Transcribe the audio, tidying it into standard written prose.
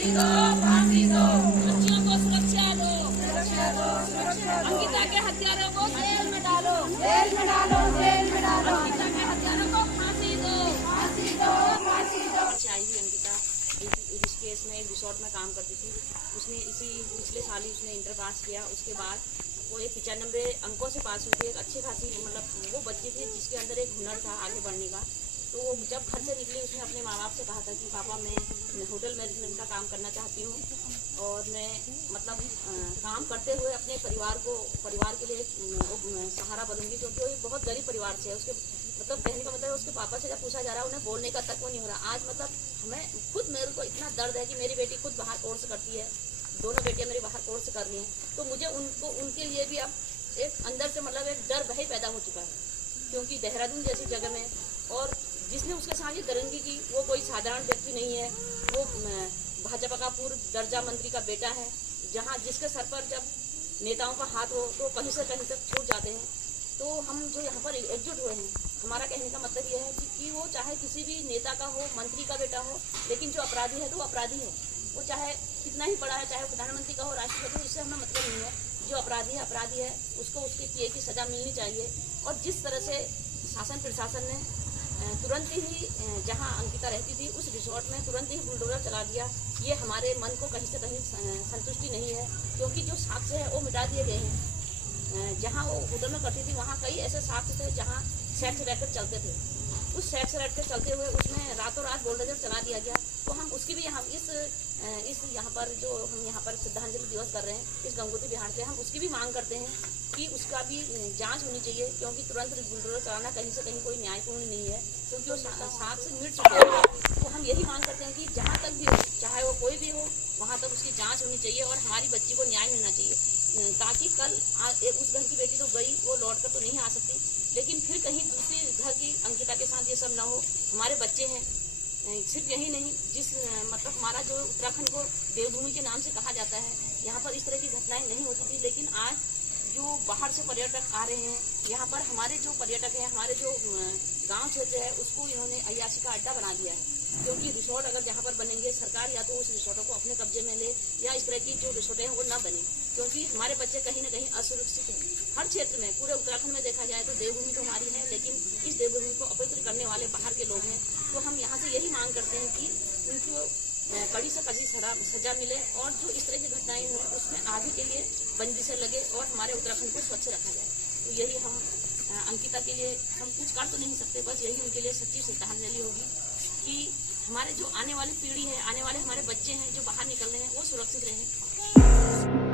फांसी दो। बच्चियों को सुरक्षा दो। अंकिता के हत्यारों को जेल में डालो। जेल में डालो, जेल में डालो। अंकिता के हत्यारों को फांसी दो। फांसी दो, फांसी दो। आई हुई अंकिता इस केस में एक रिसोर्ट में काम करती थी। उसने इसी पिछले साल ही उसने इंटर पास किया। उसके बाद वो एक 95 अंकों से पास हुई थी। एक अच्छी खासी मतलब वो बच्ची थी जिसके अंदर एक हुनर था आगे बढ़ने का। तो वो जब घर से निकली उसने अपने माँ बाप से कहा था कि पापा मैं होटल मैनेजमेंट का काम करना चाहती हूँ और मैं मतलब काम करते हुए अपने परिवार के लिए सहारा बनूंगी, क्योंकि वो एक बहुत गरीब परिवार से है। उसके मतलब कहने का मतलब उसके पापा से जब पूछा जा रहा है उन्हें बोलने का तक वो नहीं हो रहा। आज मतलब मेरे को इतना दर्द है कि मेरी बेटी खुद बाहर कोर्स करती है, दोनों बेटियां मेरी बाहर कोर्स कर रही हैं, तो मुझे उनके लिए भी अब एक अंदर से मतलब एक डर भय पैदा हो चुका है। क्योंकि देहरादून जैसी जगह में और जिसने उसके साथ ये दरंगी की वो कोई साधारण व्यक्ति नहीं है। वो भाजपा का पूर्व दर्जा मंत्री का बेटा है, जहाँ जिसके सर पर जब नेताओं का हाथ हो तो कहीं से कहीं तक छूट जाते हैं। तो हम जो यहाँ पर एकजुट हुए हैं, हमारा कहने का मतलब यह है कि वो चाहे किसी भी नेता का हो, मंत्री का बेटा हो, लेकिन जो अपराधी है तो अपराधी है। वो चाहे कितना ही बड़ा है, चाहे प्रधानमंत्री का हो, राष्ट्रपति हो, इससे हमें मतलब नहीं है। जो अपराधी है उसको उसके किए की सजा मिलनी चाहिए। और जिस तरह से शासन प्रशासन ने तुरंत ही जहां अंकिता रहती थी उस रिसोर्ट में तुरंत ही बुलडोजर चला दिया, ये हमारे मन को कहीं से कहीं संतुष्टि नहीं है। क्योंकि जो साक्ष्य है वो मिटा दिए गए हैं। जहां वो होटल में करती थी वहां कई ऐसे साक्ष्य थे जहां सेक्स रैकेट चलते थे। उस सेक्स रैकेट चलते हुए उसमें रातों रात बुलडोजर चला दिया गया। तो हम उसकी भी यहाँ यहाँ पर जो हम यहाँ पर श्रद्धांजलि दिवस कर रहे हैं इस गंगोत्री बिहार से, हम उसकी भी मांग करते हैं कि उसका भी जांच होनी चाहिए। क्योंकि तुरंत बुलडोजर चलाना कहीं से कहीं कोई न्यायपूर्ण नहीं है, क्योंकि वो साक्ष्य मिट चुके हैं। तो हम यही मांग करते हैं कि जहाँ तक भी हो, चाहे वो कोई भी हो, वहाँ तक उसकी जाँच होनी चाहिए और हमारी बच्ची को न्याय मिलना चाहिए। ताकि कल उस घर की बेटी तो गई, वो लौट कर तो नहीं आ सकती, लेकिन फिर कहीं दूसरी घर की अंकिता के साथ ये सब ना हो। हमारे बच्चे हैं, सिर्फ यही नहीं, मतलब हमारा जो उत्तराखंड को देवभूमि के नाम से कहा जाता है, यहाँ पर इस तरह की घटनाएं नहीं होती थी। लेकिन आज जो बाहर से पर्यटक आ रहे हैं, यहाँ पर हमारे जो पर्यटक हैं, हमारे जो गांव क्षेत्र है, उसको इन्होंने अय्याशी का अड्डा बना दिया है। क्योंकि रिसोर्ट अगर जहाँ पर बनेंगे, सरकार या तो उस रिसोर्टों को अपने कब्जे में ले या इस तरह की जो रिसोर्टें हैं वो न बने, क्योंकि हमारे बच्चे कहीं न कहीं असुरक्षित हैं। हर क्षेत्र में, पूरे उत्तराखंड में देखा जाए तो देवभूमि तो हमारी है, लेकिन इस देवभूमि को अपवित्र करने वाले बाहर के लोग हैं। तो हम यहाँ से यही मांग करते हैं कि उनको कड़ी से कड़ी सजा मिले और जो इस तरह की घटनाएं हुई उसमें आगे के लिए बंदिशें लगे और हमारे उत्तराखंड को स्वच्छ रखा जाए। तो यही हम अंकिता के लिए हम कुछ कर तो नहीं सकते, बस यही उनके लिए सच्ची श्रद्धांजलि होगी कि हमारे जो आने वाली पीढ़ी है, आने वाले हमारे बच्चे हैं जो बाहर निकल रहे हैं, वो सुरक्षित रहें।